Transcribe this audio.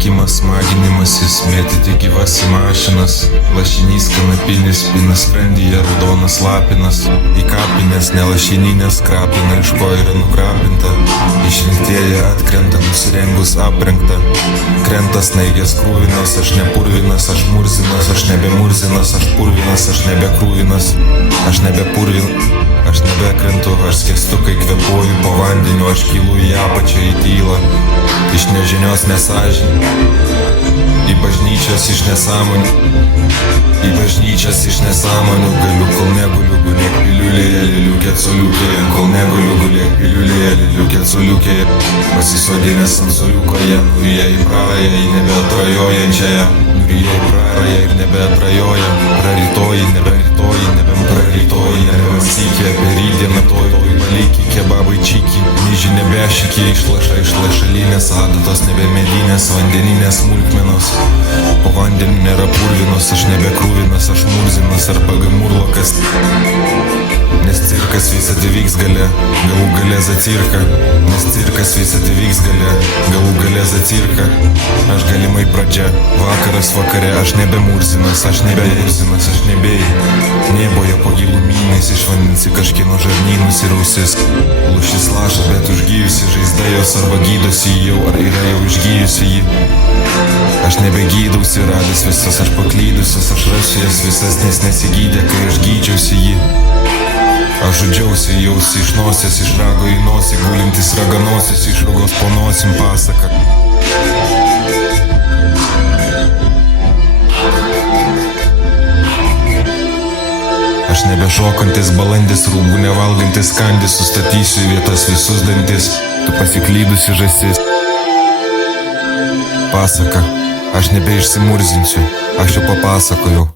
rūkimas, smaginimasis, mėtyti gyvas į mašinas, lašinys kanapinis, pinas skrandyje raudonas lapinas, į kapinės nelašininės krapina, iš ko yra nukrapinta, išrinktieji atkrenta, nusirengus aprengta, krenta snaigės krūvinas, aš nepurvinas, aš murzinas, aš nebemurzinas, aš purvinas, aš nebekrūvinas, aš nebepurvinas. Aš nebekrentu, aš skęstu, kai kvepuoju po vandeniu, aš kylu į apačią, į tylą, iš nežinios nesažinių, į bažnyčias iš nesąmonių, į bažnyčias iš nesąmonių, galiu, kol neguliu, gulėk piliulėje, liliukė coliukėje, kol neguliu, gulėk piliulėje, liliukė coliukėje, pasisodinęs ant soliukoje, nuryja į prarają, į nebeatrajojančiąją, nuryja į prarają ir nebeatrajoja, prarytoji, neberytoji, nebemprarytoji, nebemastykė apie rydieną, toj palikį, kebabai čiki, niži nebešikė, iš lašalinės adatos, nebemedinės, vandeninės smulkmenos, po vandeniu nėra purvinos, aš nebekrūvinas, aš murzinas arba gamurlokas, nes cirkas visada vyks gale, galų gale za cirką, nes cirkas visada vyks gale, galų gale za cirką, aš galimai pradžia, vakaras vakare, aš nebemurzinas, aš nebemurzinas, aš nebei, neboja po gilumynais išvandinsi kažkieno žarnynus ir ausis, lūšis laša, bet užgyjusi žaizda jos arba gydosi jau, ar yra jau išgyjusi jį. Aš nebegydausi, radęs visas aš paklydusios, aš rasiu jas visas, nes nesigydė, kai aš gydžiausi jį. Aš žudžiausi, jausi iš nosies, iš rago į nosį, gulintis raganosius, iš rogos po nosim pasaka. Aš nebešokantis balandis, rūbų nevalgantis kandis, sustatysiu į vietas visus dantis, tu pasiklydusi žąsis. Pasaka, aš nebeišsimurzinsiu, aš jau papasakojau.